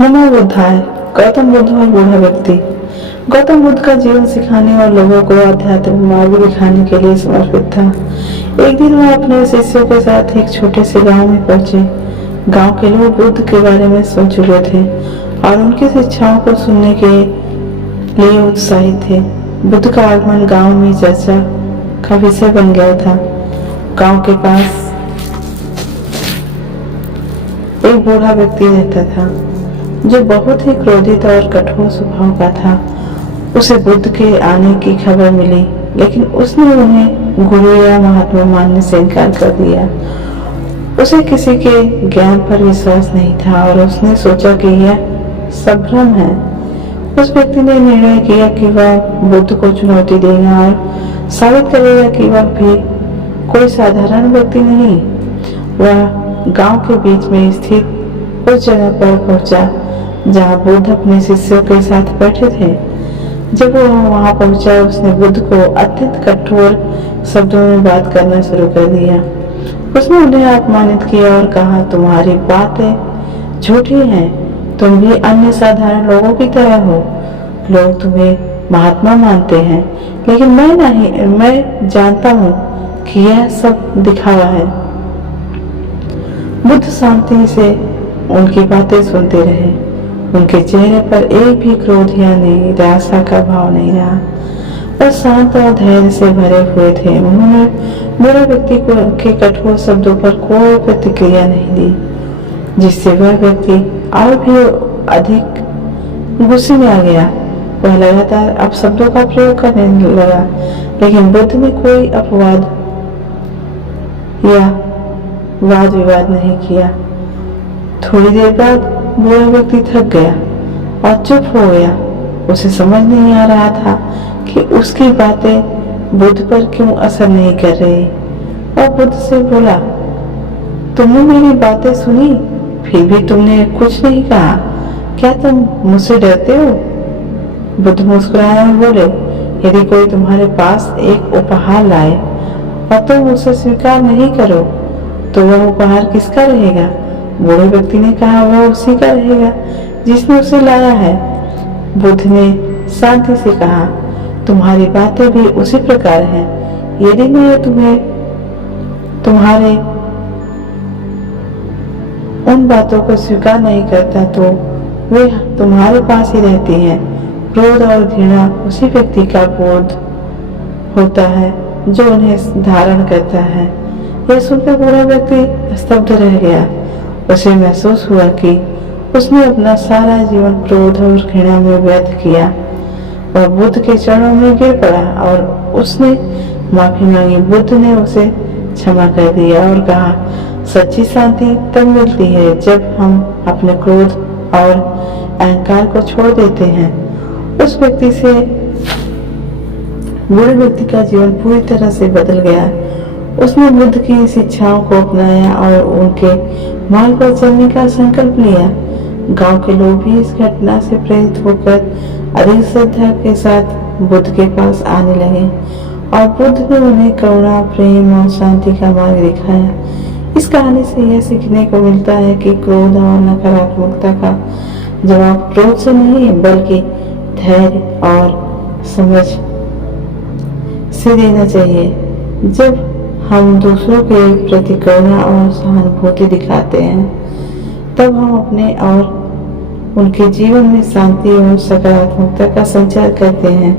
नमो बुद्धाय। गौतम बुद्ध और बूढ़ा व्यक्ति। गौतम बुद्ध का जीवन सिखाने और लोगों को आध्यात्मिक मार्ग दिखाने के लिए समर्पित था। एक दिन वह अपने शिष्यों के साथ एक छोटे से गांव में पहुंचे। गांव के लोग बुद्ध के बारे में सुन चुके थे और उनकी शिक्षाओं को सुनने के लिए उत्साहित थे। बुद्ध का आगमन गांव में चर्चा का विषय बन गया था। गांव के पास एक बूढ़ा व्यक्ति रहता था जो बहुत ही क्रोधित और कठोर स्वभाव का था। उसे बुद्ध के आने की खबर मिली, लेकिन उसने उन्हें गुरु या महात्मा मानने से इनकार कर दिया। उसे किसी के ज्ञान पर विश्वास नहीं था और उसने सोचा कि यह सब भ्रम है। उस व्यक्ति ने निर्णय किया कि वह बुद्ध को चुनौती देगा और साबित करेगा कि वह भी कोई साधारण व्यक्ति नहीं। वह गांव के बीच में स्थित उस जगह पर पहुंचा जहां बुद्ध अपने शिष्यों के साथ बैठे थे। जब वह वहां पहुंचा, उसने बुद्ध को अत्यंत कठोर शब्दों में बात करना शुरू कर दिया। उसने उन्हें अपमानित किया और कहा, तुम्हारी बातें झूठी हैं। तुम भी अन्य साधारण लोगों की तरह हो। लोग तुम्हें महात्मा मानते हैं, लेकिन मैं नहीं। मैं जानता हूँ कि यह सब दिखावा है। बुद्ध शांति से उनकी बातें सुनते रहे। उनके चेहरे पर एक भी क्रोध या निराशा का भाव नहीं रहा। वह शांत और धैर्य से भरे हुए थे। उन्होंने बूढ़े व्यक्ति को के कठोर शब्दों पर कोई प्रतिक्रिया नहीं दी, जिससे वह व्यक्ति और भी अधिक गुस्से में आ गया। वह लगातार अपशब्दों का प्रयोग करने लगा, लेकिन बुद्ध ने कोई अपवाद या वाद विवाद नहीं किया। थोड़ी देर बाद बूढ़ा व्यक्ति थक गया और चुप हो गया। उसे समझ नहीं आ रहा था कि उसकी बातें बुद्ध पर क्यों असर नहीं कर रही। और बुद्ध से बोला, तुमने मेरी बातें सुनी, फिर भी तुमने कुछ नहीं कहा। क्या तुम मुझसे डरते हो? बुद्ध मुस्कुराए और बोले, यदि कोई तुम्हारे पास एक उपहार लाए और तुम उसे स्वीकार नहीं करो, तो वह उपहार किसका रहेगा? बूढ़े व्यक्ति ने कहा, वह उसी का रहेगा जिसने उसे लाया है। बुद्ध ने शांति से कहा, तुम्हारी बातें भी उसी प्रकार हैं। यदि मैं तुम्हारे उन बातों को स्वीकार नहीं करता, तो वे तुम्हारे पास ही रहती हैं। क्रोध और घृणा उसी व्यक्ति का बोध होता है जो उन्हें धारण करता है। यह सुनकर बूढ़ा व्यक्ति स्तब्ध रह गया। उसे महसूस हुआ कि उसने अपना सारा जीवन क्रोध और घृणा में व्यर्थ किया। वह बुद्ध के चरणों में गिर पड़ा और उसने माफी मांगी। बुद्ध ने उसे क्षमा कर दिया और कहा, सच्ची शांति तब मिलती है जब हम अपने क्रोध और अहंकार को छोड़ देते हैं। उस व्यक्ति से बूढ़े व्यक्ति का जीवन पूरी तरह से बदल गया। उसने बुद्ध की शिक्षाओं को अपनाया और उनके मार्ग पर चलने का संकल्प लिया। गांव के लोग भी इस घटना से प्रेरित होकर अधिक श्रद्धा के साथ बुद्ध के पास आने लगे और बुद्ध ने उन्हें करुणा, प्रेम और शांति का मार्ग दिखाया। इस कहानी से यह सीखने को मिलता है कि क्रोध और नकारात्मकता का जवाब क्रोध से नहीं, बल्कि धैर्य और समझ से देना चाहिए। जब हम दूसरों के प्रति करुणा और सहानुभूति दिखाते हैं, तब हम अपने और उनके जीवन में शांति और सकारात्मकता का संचार करते हैं।